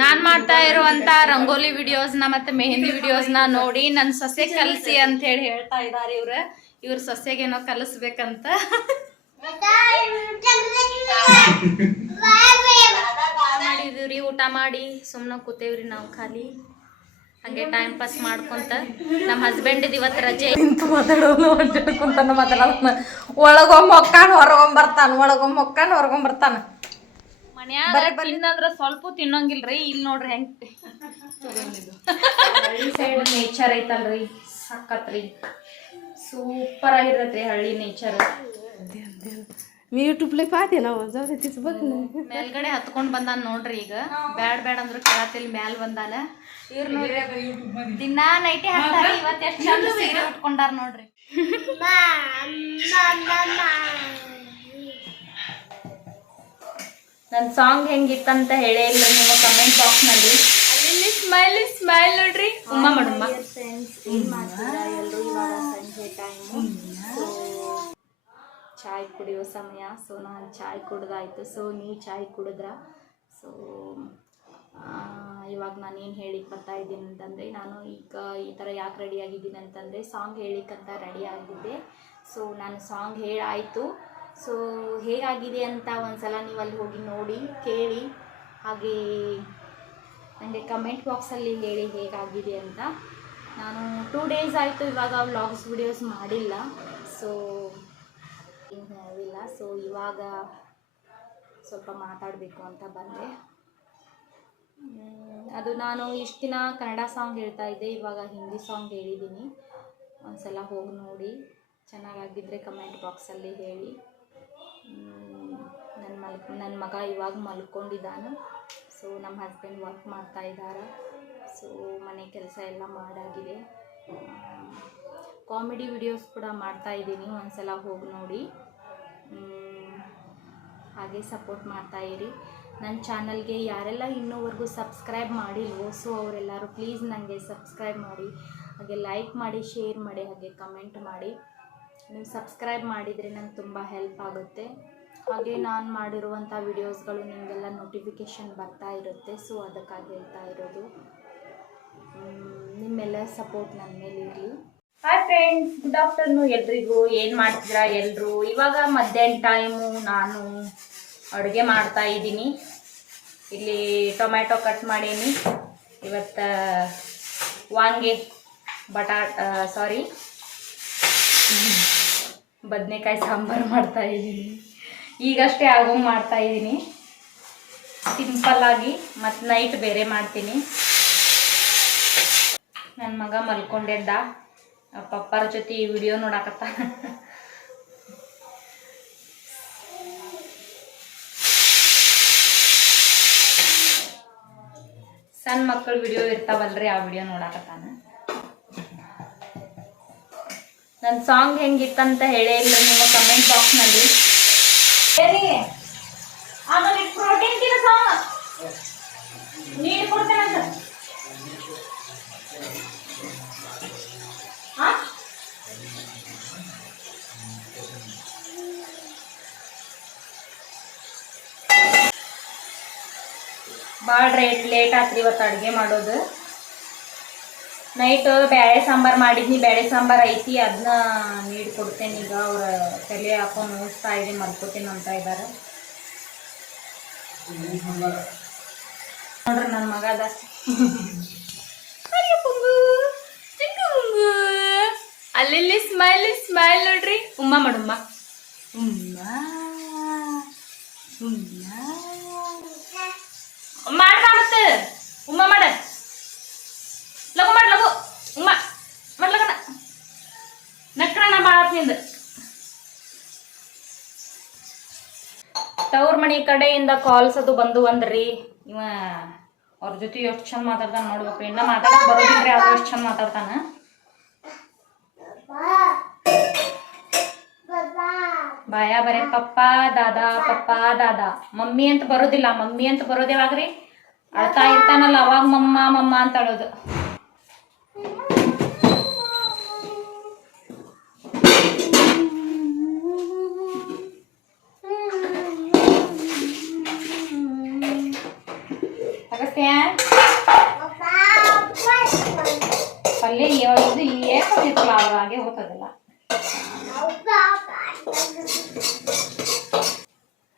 ನಾನ್ ಮಾಡ್ತಾ ಇರುವಂತ ರಂಗೋಲಿ ವಿಡಿಯೋಸ್ನ ಮತ್ತೆ ಮೆಹಂದಿ ವಿಡಿಯೋಸ್ನ ನೋಡಿ ನನ್ನ ಸೊಸೆ ಕಲಿಸಿ ಅಂತ ಹೇಳಿ ಹೇಳ್ತಾ ಇದ್ದಾರೆ ಇವ್ರ ಸೊಸೆಗೇನೋ ಕಲಿಸ್ಬೇಕಂತ. ಮಾಡಿದೀವ್ರಿ, ಊಟ ಮಾಡಿ ಸುಮ್ಮನೆ ಕೂತೇವ್ರಿ ನಾವು ಖಾಲಿ ಹಂಗೆ ಟೈಮ್ ಪಾಸ್ ಮಾಡ್ಕೊಂತ. ನಮ್ಮ ಹಸ್ಬೆಂಡ್ ಇವತ್ತು ರಜೆ ನಿಂತು ಮಾತಾಡೋನು ಕುಂತಾನ ಮಾತಾಡೋನ. ಒಳಗೊಮ್ಮೆ ಹೊಕ್ಕಾನು ಹೊರಗೊಂಬರ್ತಾನ ಮನ್ಯಾಗ ತಿನ್ನಂದ್ರ ಸ್ವಲ್ಪ ತಿನ್ನಂಗಿಲ್ರಿ. ಇಲ್ಲಿ ನೋಡ್ರಿ ಹೆಂಗ್ ಹಳ್ಳಿ ಸೈಡ್ ನೇಚರ್ ಐತಲ್ರಿ, ಸಕ್ಕತ್ರಿ, ಸೂಪರ್ ಆಗಿರತ್ರಿ ಹಳ್ಳಿ ನೇಚರ್. मी यूट्यूबला पाहते ना, जाऊ दे तिचं बघ ना. ಮೇಲ್ಗಡೆ ಹತ್ಕೊಂಡ್ ಬಂದಾನ ನೋಡ್ರಿ. ಈಗ ಬ್ಯಾಡ್ ಅಂದ್ರ ಕೇಳತ್ತಿಲ್ ಮ್ಯಾಲ್ ಬಂದಾನ. ಇವ್ರು ನೋಡ್ರಿ ದಿನಾ ನೈಟಿ ಹಾಕ್ತಾರ. ಇವತ್ತು ಎಷ್ಟು ಚಂದ ಸೀರೆ ಉಟ್ಕೊಂಡಾರ ನೋಡ್ರಿ. ನನ್ನ ಸಾಂಗ್ ಹೆಂಗಿತ್ತಂತ ಹೇಳೇ ಇಲ್ಲ ನೀವು ಕಮೆಂಟ್ ಬಾಕ್ಸ್ ನಲ್ಲಿ. ಅಲ್ಲಿ ಸ್ಮೈಲ್ ನೋಡ್ರಿ. ಉಮ್ಮ ಮಾಡಮ್ಮ ಎಲ್ಲರೂ ಇವಾಗ ಸಂಜೆ ಟೈಮು, ಚಾಯ್ ಕುಡಿಯೋ ಸಮಯ. ಸೊ ನಾನು ಚಾಯ್ ಕುಡ್ದಾಯ್ತು. ಸೊ ನೀವು ಚಾಯ್ ಕುಡಿದ್ರ? ಸೊ ಇವಾಗ ನಾನು ಏನು ಹೇಳಿಕ್ಕೆ ಬರ್ತಾ ಇದ್ದೀನಿ ಅಂತಂದರೆ, ನಾನು ಈಗ ಈ ಥರ ಯಾಕೆ ರೆಡಿ ಆಗಿದ್ದೀನಿ ಅಂತಂದರೆ ಸಾಂಗ್ ಹೇಳಿಕ್ಕಂತ ರೆಡಿ ಆಗಿದ್ದೆ. ಸೊ ನಾನು ಸಾಂಗ್ ಹೇಳಾಯಿತು. ಸೊ ಹೇಗಾಗಿದೆ ಅಂತ ಒಂದ್ಸಲ ನೀವು ಅಲ್ಲಿ ಹೋಗಿ ನೋಡಿ ಕೇಳಿ, ಹಾಗೆ ನನಗೆ ಕಮೆಂಟ್ ಬಾಕ್ಸಲ್ಲಿ ಹೇಳಿ ಹೇಗಾಗಿದೆ ಅಂತ. ನಾನು 2 days ಆಯಿತು ಇವಾಗ ವ್ಲಾಗ್ಸ್ ವಿಡಿಯೋಸ್ ಮಾಡಿಲ್ಲ. ಸೊ ಸೊ ಇವಾಗ ಸ್ವಲ್ಪ ಮಾತಾಡಬೇಕು ಅಂತ ಬಂದೆ. ಅದು ನಾನು ಇಷ್ಟು ದಿನ ಕನ್ನಡ ಸಾಂಗ್ ಹೇಳ್ತಾ ಇದ್ದೆ, ಇವಾಗ ಹಿಂದಿ ಸಾಂಗ್ ಹೇಳಿದ್ದೀನಿ. ಒಂದ್ಸಲ ಹೋಗಿ ನೋಡಿ, ಚೆನ್ನಾಗಾಗಿದ್ದರೆ ಕಮೆಂಟ್ ಬಾಕ್ಸಲ್ಲಿ ಹೇಳಿ. ನನ್ನ ಮಗ ಇವಾಗ ಮಲ್ಕೊಂಡಿದ್ದಾನೆ. ಸೊ ನಮ್ಮ ಹಸ್ಬೆಂಡ್ ವರ್ಕ್ ಮಾಡ್ತಾ ಇದ್ದಾರೆ. ಸೊ ಮನೆ ಕೆಲಸ ಎಲ್ಲ ಮಾಡಾಗಿದೆ. ಕಾಮಿಡಿ ವಿಡಿಯೋಸ್ ಕೂಡ ಮಾಡ್ತಾ ಇದ್ದೀನಿ, ಒಂದ್ಸಲ ಹೋಗಿ ನೋಡಿ. ಹಾಗೆ ಸಪೋರ್ಟ್ ಮಾಡ್ತಾ ಇರಿ. ನನ್ನ ಚಾನಲ್ಗೆ ಯಾರೆಲ್ಲ ಇನ್ನೂವರೆಗೂ ಸಬ್ಸ್ಕ್ರೈಬ್ ಮಾಡಿಲ್ವೋ, ಸೊ ಅವರೆಲ್ಲರೂ ಪ್ಲೀಸ್ ನನಗೆ ಸಬ್ಸ್ಕ್ರೈಬ್ ಮಾಡಿ, ಹಾಗೆ ಲೈಕ್ ಮಾಡಿ, ಶೇರ್ ಮಾಡಿ, ಹಾಗೆ ಕಮೆಂಟ್ ಮಾಡಿ. ನೀವು ಸಬ್ಸ್ಕ್ರೈಬ್ ಮಾಡಿದರೆ ನಂಗೆ ತುಂಬ ಹೆಲ್ಪ್ ಆಗುತ್ತೆ. ಹಾಗೆ ನಾನು ಮಾಡಿರುವಂಥ ವಿಡಿಯೋಸ್ಗಳು ನಿಮಗೆಲ್ಲ ನೋಟಿಫಿಕೇಷನ್ ಬರ್ತಾ ಇರುತ್ತೆ. ಸೊ ಅದಕ್ಕಾಗಿ ಹೇಳ್ತಾ ಇರೋದು. ನಿಮ್ಮೆಲ್ಲ ಸಪೋರ್ಟ್ ನನ್ನ ಮೇಲೆ ಇರಲಿ. ಹಾಯ್ ಫ್ರೆಂಡ್ಸ್, ಗುಡ್ ಆಫ್ಟರ್ನೂನ್ ಎಲ್ರಿಗೂ. ಏನು ಮಾಡ್ತಿದ್ದೀರಾ ಎಲ್ಲರೂ? ಇವಾಗ ಮಧ್ಯಾಹ್ನ ಟೈಮು ನಾನು ಅಡುಗೆ ಮಾಡ್ತಾ ಇದ್ದೀನಿ. ಇಲ್ಲಿ ಟೊಮ್ಯಾಟೊ ಕಟ್ ಮಾಡೀನಿ. ಇವತ್ತು ವಾಂಗೆ ಬದನೆಕಾಯಿ ಸಾಂಬಾರು ಮಾಡ್ತಾ ಇದ್ದೀನಿ. ಈಗಷ್ಟೇ ಆಗೋಂಗೆ ಮಾಡ್ತಾ ಇದ್ದೀನಿ ಸಿಂಪಲ್ಲಾಗಿ. ಮತ್ತು ನೈಟ್ ಬೇರೆ ಮಾಡ್ತೀನಿ. ನನ್ನ ಮಗ ಮಲ್ಕೊಂಡಿದ್ದ, ಪಪ್ಪರ ಜೊತೆ ಈ ವಿಡಿಯೋ ನೋಡಕತ್ತ. ಸಣ್ಣ ಮಕ್ಕಳ ವಿಡಿಯೋ ಇರ್ತಾವಲ್ರಿ, ಆ ವಿಡಿಯೋ ನೋಡಕತ್ತಾನ. ನನ್ನ ಸಾಂಗ್ ಹೆಂಗಿತ್ತಂತ ಹೇಳೇ ಇಲ್ಲ ನೀವು ಕಮೆಂಟ್ ಬಾಕ್ಸ್ನಲ್ಲಿ. ಪ್ರೋಟೀನ್ ತಿನ್ನ ಸಾಂಗ್ ನೀರು ಕೊಡ್ತೇನಂತ. ಭಾಳ ಲೇಟ್ ಆತ್ರಿ ಇವತ್ತು ಅಡುಗೆ ಮಾಡೋದು. ನೈಟ್ ಬೇಳೆ ಸಾಂಬಾರು ಮಾಡಿದ್ನಿ, ಬೇಳೆ ಸಾಂಬಾರು ಐತಿ, ಅದನ್ನ ನೀರು ಕೊಡ್ತೇನೆ. ಈಗ ಅವ್ರ ತಲೆ ಹಾಕೊಂಡು ನೋಡ್ತಾ ಇದ್ದೀನಿ, ಮಲ್ಕೋತೀನಿ ಅಂತ ಇದ್ದಾರೆ ನೋಡ್ರಿ. ನನ್ನ ಮಗ ಅದ ಅಲ್ಲಿ ಸ್ಮೈಲ್ ನೋಡ್ರಿ. ಉಮ್ಮ ಮಾಡುಮ್ಮ, ಮಾಡ್ದ ಮತ್ತೆ ಉಮ್ಮ ಮಾಡ, ಲಗು ಮಾಡ, ಲಗು ಉಮ್ಮ ಮಾಡ್ಲಗನ ನಕ್ರಣ ಬಾಳತ್ ನಿಂದ. ತವ್ರ ಮನೆ ಕಡೆಯಿಂದ ಕಾಲ್ಸ್ ಅದು ಬಂದು ಅಂದ್ರಿ. ಇವ ಅವ್ರ ಜೊತೆ ಎಷ್ಟು ಚಂದ ಮಾತಾಡ್ತಾನ ನೋಡ್ಬೇಕು. ಇನ್ನ ಮಾತಾಡಕ್ ಬರೋದಿಲ್ರಿ, ಅದು ಎಷ್ಟು ಚಂದ ಮಾತಾಡ್ತಾನ. ಬಾಯ ಬರೇ ಪಪ್ಪ ದಾದಾ. ಮಮ್ಮಿ ಅಂತ ಬರೋದಿಲ್ಲ. ಮಮ್ಮಿ ಅಂತ ಬರೋದು ಯಾವಾಗ್ರಿ? ಅಳ್ತಾ ಇರ್ತಾನಲ್ಲ ಅವಾಗ ಮಮ್ಮ ಅಂತ ಅಳೋದು. ಅಗಸ್ತ್ಯ ಪಲ್ಯ ಇದು ಏನಿರ್ತಲ್ಲ ಅವ್ರ ಹಾಗೆ ಹೋಗ್ತದಲ್ಲ.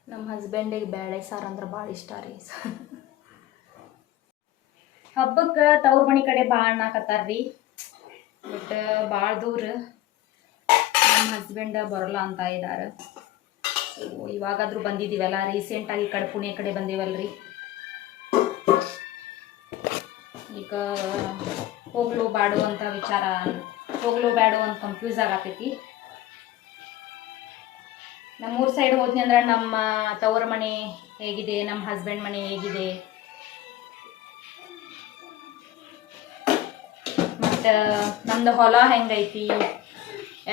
ನಮ್ಮ ಹಸ್ಬೆಂಡಿಗೆ ಬೇಳೆ ಸಾರು ಅಂದ್ರೆ ಭಾಳ ಇಷ್ಟ ರೀ. ಹಬ್ಬಕ್ಕೆ ತವ್ರ ಮನೆ ಕಡೆ ಭಾಳ ಅನ್ನಕತ್ತಾರ್ರಿ. ಬಟ್ ಭಾಳ ದೂರ ನಮ್ಮ ಹಸ್ಬೆಂಡ್ ಬರೋಲ್ಲ ಅಂತ ಇದ್ದಾರೆ. ಸೊ ಇವಾಗಾದರೂ ಬಂದಿದ್ದೀವಲ್ಲ, ರೀಸೆಂಟಾಗಿ ಕಡೆ ಪುಣೆ ಕಡೆ ಬಂದೀವಲ್ರಿ. ಈಗ ಹೋಗ್ಲು ಬ್ಯಾಡು ಅಂತ ವಿಚಾರ, ಹೋಗ್ಲು ಬ್ಯಾಡು ಅಂತ ಕನ್ಫ್ಯೂಸ್ ಆಗತೈತಿ. ನಮ್ಮೂರ ಸೈಡ್ ಹೋದ್ನಿ ಅಂದ್ರೆ ನಮ್ಮ ತವ್ರ ಮನೆ ಹೇಗಿದೆ, ನಮ್ಮ ಹಸ್ಬೆಂಡ್ ಮನೆ ಹೇಗಿದೆ, ಮತ್ತು ನಮ್ದು ಹೊಲ ಹೆಂಗೈತಿ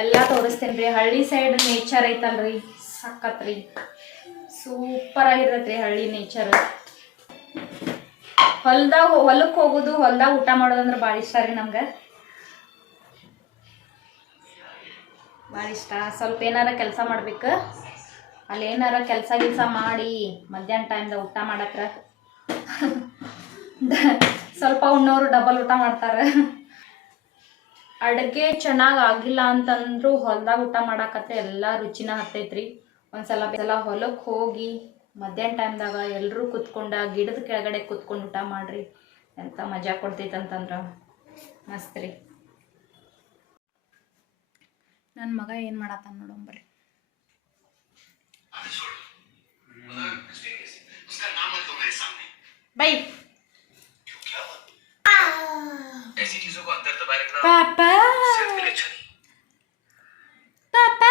ಎಲ್ಲ ತೋರಿಸ್ತೇನೆ ರೀ. ಹಳ್ಳಿ ಸೈಡ್ ನೇಚರ್ ಐತಲ್ರಿ, ಸಖತ್ ರೀ, ಸೂಪರ್ ಆಗಿರ್ತೈತೆ ರೀ ಹಳ್ಳಿ ನೇಚರ್. ಹೊಲಕ್ಕೆ ಹೋಗೋದು, ಹೊಲ್ದಾಗ ಊಟ ಮಾಡೋದಂದ್ರೆ ಭಾಳ ಇಷ್ಟ ರೀ ನಮ್ಗೆ, ಭಾಳ ಇಷ್ಟ. ಸ್ವಲ್ಪ ಏನಾರ ಕೆಲಸ ಮಾಡ್ಬೇಕು, ಅಲ್ಲಿ ಏನಾರ ಕೆಲಸ ಮಾಡಿ ಮಧ್ಯಾಹ್ನ ಟೈಮ್ದಾಗ ಊಟ ಮಾಡಕ್ರ ಸ್ವಲ್ಪ ಉಣ್ಣೋರು ಡಬಲ್ ಊಟ ಮಾಡ್ತಾರೆ. ಅಡುಗೆ ಚೆನ್ನಾಗಿ ಆಗಿಲ್ಲ ಅಂತಂದ್ರು ಹೊಲ್ದಾಗ ಊಟ ಮಾಡಾಕತ್ತೆ ಎಲ್ಲ ರುಚಿನ ಹತ್ತೈತ್ರಿ. ಒಂದ್ಸಲ ಹೊಲಕ್ಕೆ ಹೋಗಿ ಮಧ್ಯಾಹ್ನ ಟೈಮ್ದಾಗ ಎಲ್ಲರೂ ಕುತ್ಕೊಂಡ ಗಿಡದ ಕೆಳಗಡೆ ಕುತ್ಕೊಂಡು ಊಟ ಮಾಡ್ರಿ, ಎಂಥ ಮಜಾ ಕೊಡ್ತೈತಂತಂದ್ರೆ ಮಸ್ತ್ ರೀ. ನನ್ನ ಮಗ ಏನು ಮಾಡತ್ತಾನ ನೋಡಂಬರ್ರಿ. ಬೈ ಪಾಪ ಪಾಪ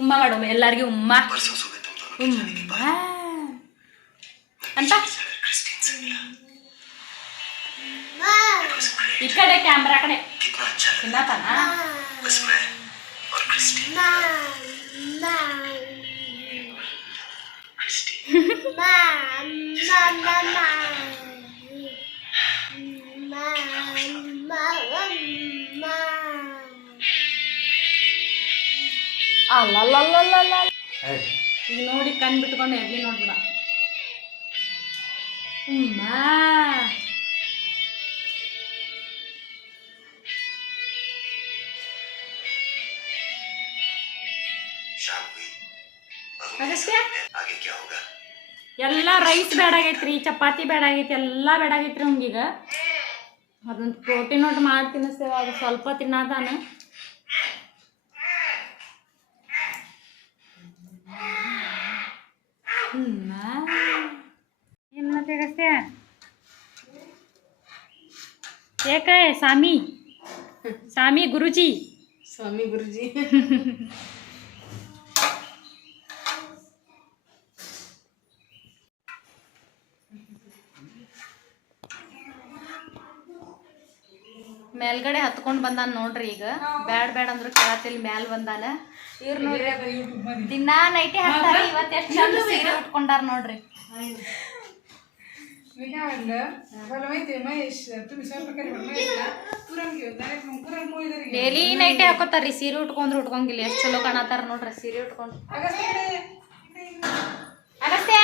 ಉಮ್ಮ ಮಾಡೊಮ್ಮೆ ಎಲ್ಲಾರ್ಗಿ ಉಮ್ಮ ಉಮ್ಮ ಅಂತ. ಈ ಕಡೆ ಕ್ಯಾಮ್ರಾ ಕಡೆ ತಿನ್ನತಾನ. ಅಲ್ಲಲ್ಲಲ್ಲಲ್ಲ ಈಗ ನೋಡಿ ಕಣ್ ಬಿಟ್ಕೊಂಡು ಎಲ್ಲಿ ನೋಡ್ಬಿಡ. ಉಮ್ಮ ಎಲ್ಲ ರೈಸ್ ಬೇಡಾಗೈತ್ರಿ, ಚಪಾತಿ ಬೇಡಾಗೈತಿ, ಎಲ್ಲ ಬೇಡಾಗೈತ್ರಿ ಹಂಗೀಗ. ಅದೊಂದು ಪ್ರೋಟೀನ್ ಒಟ್ಟು ಮಾಡಿ ತಿನ್ನಿಸ್ತೇವೆ, ಅದು ಸ್ವಲ್ಪ ತಿನ್ನತಾನ. ಏನು ಮತ್ತೆ ಅಗಸ್ತ್ಯ ಏಕ ಸಾಮಿ ಸಾಮಿ ಗುರುಜಿ ಸ್ವಾಮಿ ಗುರುಜಿ ಮೇಲ್ಗಡೆ ಹತ್ಕೊಂಡು ಬಂದಾನ ನೋಡ್ರಿ. ಈಗ ಬ್ಯಾಡ್ ಅಂದ್ರು ಕೇಳತ್ತಿಲ್ಲ, ಮ್ಯಾಲ ಬಂದಾನ. ಇವ್ರು ನೋಡ್ರಿ ದಿನಾ ನೈಟಿ ಹಾಕ್ತಾರ, ಇವತ್ತು ಎಷ್ಟು ಚಂದ ಸೀರೆ ಉಟ್ಕೊಂಡಾರ ನೋಡ್ರಿ. ಡೈಲಿ ನೈಟಿ ಹಾಕೋತಾರ್ರಿ, ಸೀರೆ ಉಟ್ಕೊಂಡ್ರು ಉಟ್ಕೊಂಗಿಲ್ಲ, ಎಷ್ಟು ಚಲೋ ಕಾಣತಾರ ನೋಡ್ರಿ ಸೀರೆ ಉಟ್ಕೊಂಡು. ಅಗಸ್ತ್ಯ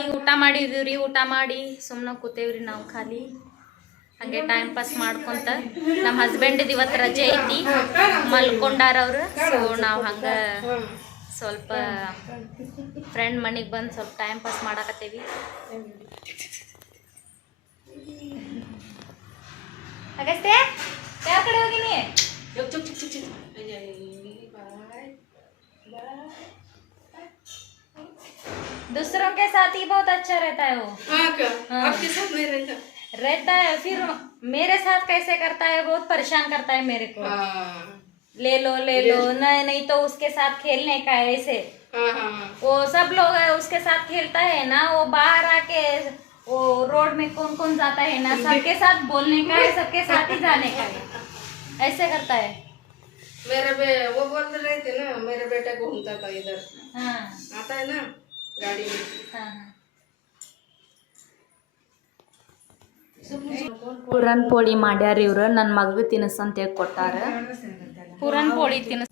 ಈಗ ಊಟ ಮಾಡಿದೀವ್ರಿ, ಊಟ ಮಾಡಿ ಸುಮ್ಮನೆ ಕೂತೇವ್ರಿ ನಾವು ಖಾಲಿ ಹಂಗೆ ಟೈಮ್ ಪಾಸ್ ಮಾಡ್ಕೊಂತ. ನಮ್ಮ ಹಸ್ಬೆಂಡಿದು ಇವತ್ತು ರಜೆ ಐತಿ, ಮಲ್ಕೊಂಡಾರ ಅವ್ರು. ಸೊ ನಾವು ಹಂಗೆ ಸ್ವಲ್ಪ ಫ್ರೆಂಡ್ ಮನೆಗೆ ಬಂದು ಸ್ವಲ್ಪ ಟೈಮ್ ಪಾಸ್ ಮಾಡಾಕತ್ತೇವಿ. ಅಗಸ್ತ್ಯ ಯಾವ ಕಡೆ ಹೋಗಿನಿ? दूसरों के साथ ही बहुत अच्छा रहता है वो। आपके साथ नहीं रहता है, फिर मेरे साथ कैसे करता है, बहुत परेशान करता है मेरे को। ले लो नहीं तो उसके साथ खेलने का है ऐसे। वो सब लोग उसके साथ खेलता है ना, वो बाहर आके वो रोड में कौन जाता है ना, सबके साथ बोलने का है, सबके साथ ही जाने का है, ऐसे करता है। वो बोल रहे थे ना, मेरा बेटा घूमता था इधर। हाँ आता है ना गाड़ी में। हाँ ಪೂರನ್ ಪೋಳಿ ಮಾಡ್ಯಾರ ಇವ್ರು, ನನ್ನ ಮಗಗೆ ತಿನ್ನಿಸಂತೇಳಿ ಕೊಟ್ಟಾರ. पुरणपोळी तिनं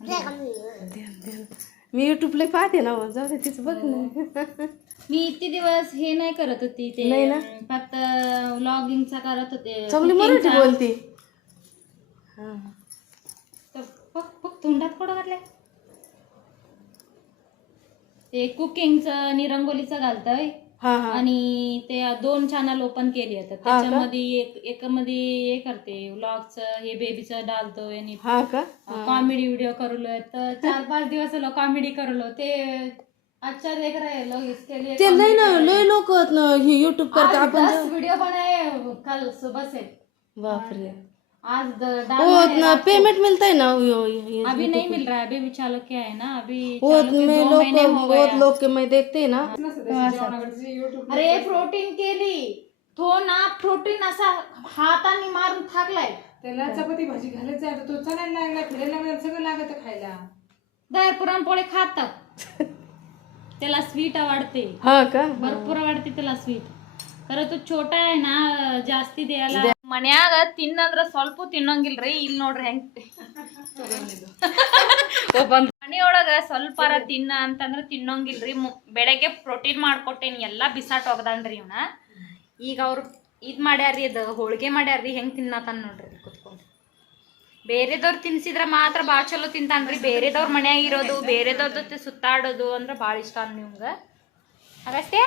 मी युट्यूबला पाहते ना, जाऊ दे तिचं बघ ना. मी इतके दिवस हे नाही करत होती ते नाही ना? फक्त व्लॉगिंगचा करत होते चांगली मराठी cookingचा. बोलते. तर बघ तोंडात कोडा घातलाय ते कुकिंगचं आणि रंगोलीचं घालतंय हा हा आणि ते 2 चॅनल ओपन केली आहेत त्याच्यामध्ये एकामध्ये हे करते व्लॉगचं हे बेबीचं डालतोय आणि हा का कॉमेडी व्हिडिओ करलोय तर 4-5 दिवस झालं कॉमेडी करलो ते अच्छा देख रहे हैं लोग इसके लिए ते नाही ना, लय लोक युट्यूब करते. आपण 10 वीडियो बनाए कल सुबह से बापरे. आज हो ना, पेमेंट मिलता है ना? अभी नहीं मिल रहा है अभी चालू किया है ना अभी बहुत चालू के मैं 2 लोग महीने हो गए बहुत लोग के मैं देखते हैं ना. अरे प्रोटीन केली तो ना प्रोटीन असा हाताने मारून थाकलाय त्याला चपाती भाजी घालायचं आहे, तो चालायला लागला, फिरायला लागला, सगळं लागत खायला. दर पुरणपोळी खातात त्याला स्वीट आवडते हा का भरपूर आवडते त्याला ಸ್ವೀಟ್ ಖರೆ ತು ಛೋಟ ಏನಾ ಜಾಸ್ತಿ ದೇಯಲ್ಲ ಮನ್ಯಾಗ ತಿನ್ನಂದ್ರ ಸ್ವಲ್ಪ ತಿನ್ನಂಗಿಲ್ರಿ ಇಲ್ಲಿ ನೋಡ್ರಿ ಹೆಂಗ್ ಮನೆಯೊಳಗ ಸ್ವಲ್ಪಾರ ತಿನ್ನ ಅಂತಂದ್ರ ತಿನ್ನಂಗಿಲ್ರಿ ಬೆಳಗ್ಗೆ ಪ್ರೋಟೀನ್ ಮಾಡ್ಕೊಟ್ಟೇನಿ ಎಲ್ಲಾ ಬಿಸಾಟ್ ಹೋಗದಾನ್ರಿ ಇವನ ಈಗ ಅವ್ರು ಇದ್ ಮಾಡ್ಯಾರ್ರಿ ಅದ ಹೋಳಿಗೆ ಮಾಡ್ಯಾರ್ರಿ ಹೆಂಗ್ ತಿನ್ನತಾನ ನೋಡ್ರಿ ಕುತ್ಕೊಂಡು ಬೇರೆದವ್ರು ತಿನ್ಸಿದ್ರ ಮಾತ್ರ ಭಾಳ ಚಲೋ ತಿಂತಾನ್ರಿ ಬೇರೆದವ್ರ ಮನ್ಯಾಗ ಇರೋದು ಬೇರೆದವ್ರ ಜೊತೆ ಸುತ್ತಾಡೋದು ಅಂದ್ರೆ ಭಾಳ ಇಷ್ಟ ನಿಮ್ಗ ಅಗಸ್ತ್ಯ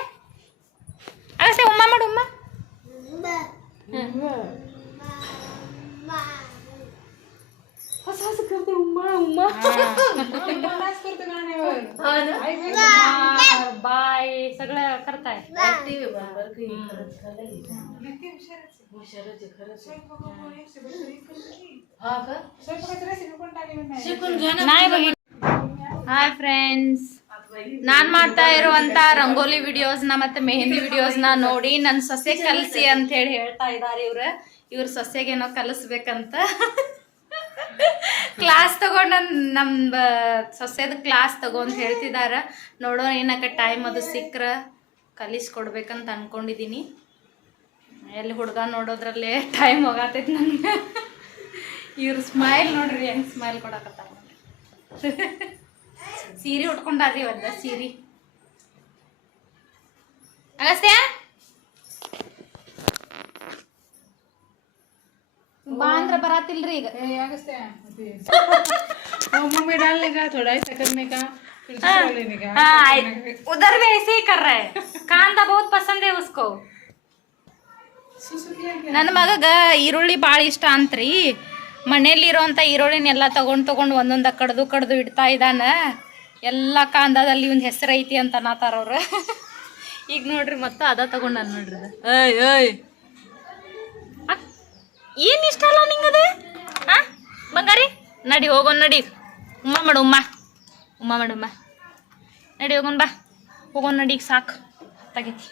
ಅಗಸ್ತ್ಯ ಉಮ್ಮ ಮಾಡು ಉಮ್ಮ असं असं करते उम्मा उम्मा मलाच करतो गाण्यावर. बाय सगळं करताय नक्की हुशारच आहे. स्वयंपाकाची रेसिपी पण टाकली नाही. नाही बघितलं ಹಾಯ್ ಫ್ರೆಂಡ್ಸ್ ನಾನು ಮಾಡ್ತಾ ಇರುವಂತ ರಂಗೋಲಿ ವಿಡಿಯೋಸ್ನ ಮತ್ತೆ ಮೆಹಂದಿ ವಿಡಿಯೋಸ್ನ ನೋಡಿ ನನ್ನ ಸೊಸೆ ಕಲಿಸಿ ಅಂತ ಹೇಳಿ ಹೇಳ್ತಾ ಇದ್ದಾರೆ ಇವ್ರ ಸೊಸೆಗೇನೋ ಕಲಿಸ್ಬೇಕಂತ ಕ್ಲಾಸ್ ತಗೊಂಡು ನಮ್ಮ ಸೊಸೆದ ಕ್ಲಾಸ್ ತಗೋ ಅಂತ ಹೇಳ್ತಿದ್ದಾರೆ ನೋಡೋಣ ಏನಕ್ಕೆ ಟೈಮ್ ಅದು ಸಿಕ್ಕರೆ ಕಲಿಸ್ಕೊಡ್ಬೇಕಂತ ಅನ್ಕೊಂಡಿದ್ದೀನಿ ಎಲ್ಲಿ ಹುಡುಗ ನೋಡೋದ್ರಲ್ಲೇ ಟೈಮ್ ಹೋಗತೈತಿ ನನಗೆ ಇವ್ರ ಸ್ಮೈಲ್ ನೋಡ್ರಿ ಹೆಂಗೆ ಸ್ಮೈಲ್ ಕೊಡಕತ್ತಾರ ಸೀರೆ ಉಟ್ಕೊಂಡಾರ್ರಿ ಇವತ್ತ ಸೀರೆ ಅಗಸ್ತ್ಯ ಬಾ ಅಂದ್ರೆ ಬರಾತಿಲ್ರಿ ಈಗ ए, अगस्त्या, ते. मम्मी डालने का थोड़ा ऐसा करने का फिर दूसरा लेने का. हाँ उधर भी ऐसे ही कर रहा है कांदा बहुत पसंद है उसको सुसु किया क्या? ನನ್ನ ಮಗಗ ಈರುಳ್ಳಿ ಭಾಳ ಇಷ್ಟ ಅಂತ್ರಿ ಮನೆಯಲ್ಲಿರೋಂಥ ಈರುಳ್ಳಿನೆಲ್ಲ ತಗೊಂಡು ಒಂದೊಂದು ಕಡ್ದು ಇಡ್ತಾ ಇದ್ದಾನ ಎಲ್ಲ ಕಾಂದಾದಲ್ಲಿ ಒಂದು ಹೆಸರು ಐತಿ ಅಂತ ಅನ್ನತಾರ ಅವ್ರು ಈಗ ನೋಡ್ರಿ ಮತ್ತೆ ಅದ ತಗೊಂಡು ನಾನು ನೋಡ್ರಿ ಏಯ್ ಏಯ್ ಏನು ಇಷ್ಟ ಅಲ್ಲ ನಿಂಗದ ಹಾಂ ಬಂಗಾರಿ ನಡಿ ಹೋಗೋಣ ನಡಿ ಉಮ್ಮ ಮಾಡು ಉಮ್ಮ ನಡಿ ಹೋಗೋಣ ಬಾ ಹೋಗೋಣ ನಡಿ ಈಗ ಸಾಕು ತೆಗಿತಿ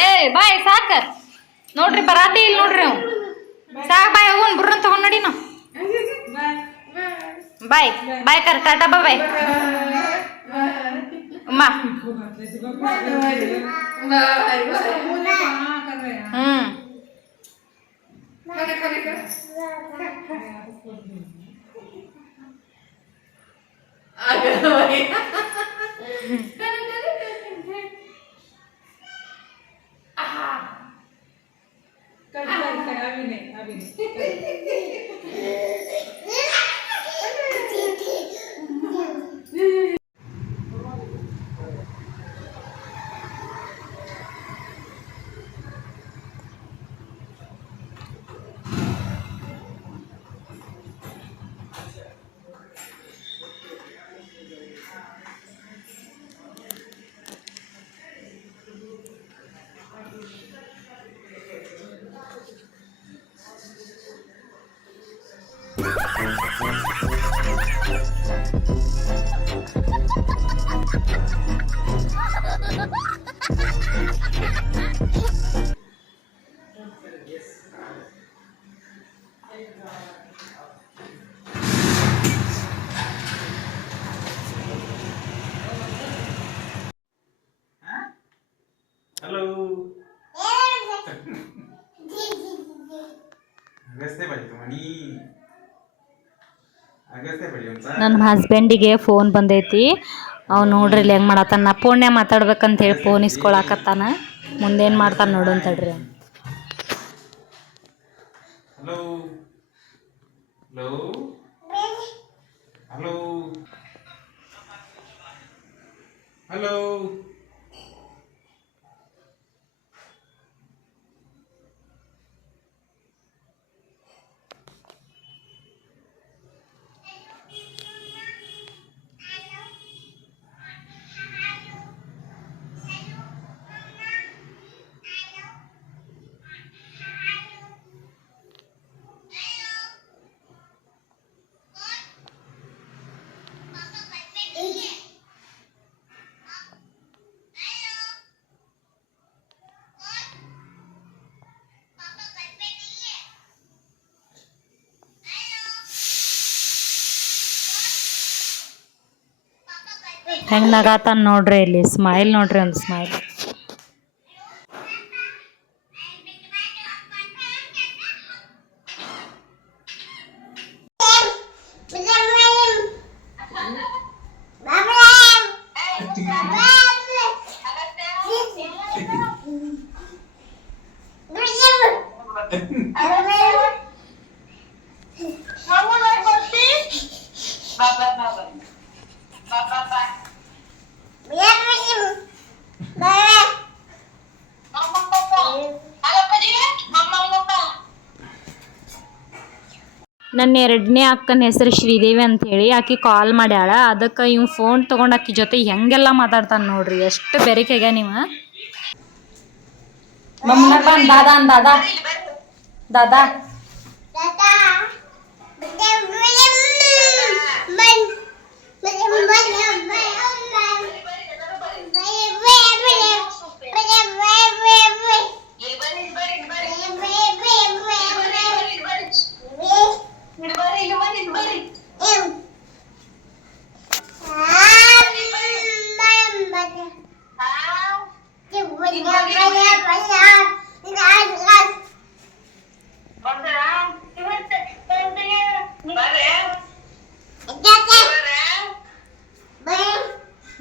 ಏ ಬಾಯ್ ಸಾಕ ನೋಡ್ರಿ ಬರಾತಿ ಇಲ್ಲಿ ನೋಡ್ರಿ ಅವ್ ಸಾಕ್ ಬಾಯ್ ಹೋಗೋಣ ಬುರ್ರನ್ ತಗೊಂಡ್ ನಡಿ ನಾವು ಬಾಯ್ ಬಾಯ್ ಕರ್ ಟಾಟಾ ಬಾಯ್ ಅಮ್ಮ हाँ, कर रहे हैं. कर, अभी नहीं. ನನ್ನ ಹಸ್ಬೆಂಡಿಗೆ ಫೋನ್ ಬಂದೈತಿ. ಅವ್ ನೋಡ್ರಿ ಇಲ್ಲಿ ಹೆಂಗೆ ಮಾಡತ್ತಾನ. ನಾ ಫೋನ್ಯಾಗ ಮಾತಾಡ್ಬೇಕಂತ ಹೇಳಿ ಫೋನ್ ಇಸ್ಕೊಳಕತ್ತಾನ. ಮುಂದೇನು ಮಾಡ್ತಾನೆ ನೋಡು ಅಂತಡ್ರಿ. ಹಲೋ ಹಲೋ ಹಲೋ ಹಲೋ ಹೆಂಗೆ ನಗಾತಾನ ನೋಡ್ರಿ. ಇಲ್ಲಿ ಸ್ಮೈಲ್ ನೋಡ್ರಿ, ಒಂದು ಸ್ಮೈಲ್. ನನ್ನ ಎರಡನೇ ಅಕ್ಕನ ಹೆಸರು ಶ್ರೀದೇವಿ ಅಂಥೇಳಿ. ಆಕೆ ಕಾಲ್ ಮಾಡ್ಯಾಳ. ಅದಕ್ಕೆ ಇವ್ ಫೋನ್ ತೊಗೊಂಡು ಆಕಿ ಜೊತೆ ಹೆಂಗೆಲ್ಲ ಮಾತಾಡ್ತಾನೆ ನೋಡ್ರಿ. ಎಷ್ಟು ಬೆರಿಕೆಗ ನೀವು. ದಾದಾ ದಾದಾ ದಾದಾ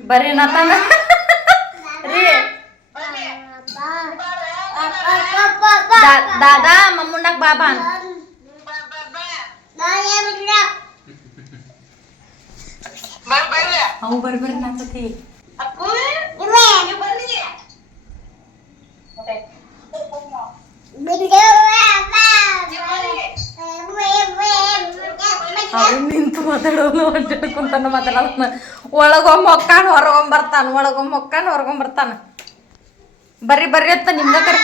ಬರ್ರಿ ನತಾನ ರೀ. ದಾದಾ ಮಮ್ಮುಣ್ಣಕ್ ಬಾಬಾ ಅವು ಬರ್ಬರ್ರಿ ನಾಚತಿ. ಅವ್ರು ನಿಂತು ಮಾತಾಡೋನು ಕುಂತಾನ ಮಾತಾಡೋನ. ಒಳಗೊಮ್ಮೆ ಹೊಕ್ಕಾನ ಹೊರಗೊಂಬರ್ತಾನ, ಒಳಗೊಮ್ಮೆ ಹೊಕ್ಕಾನ ಹೊರಗೊಂಬರ್ತಾನ. ಬರ್ರಿ ಬರ್ರಿ ಅಂತ ನಿಮ್ದ ಕರೆ.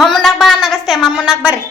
ಮಮ್ಮುಣ್ಣಾಗ ಬಾ ನಗಸ್ತೆ. ಮಮ್ಮುಣ್ಣಾಗ ಬರ್ರಿ.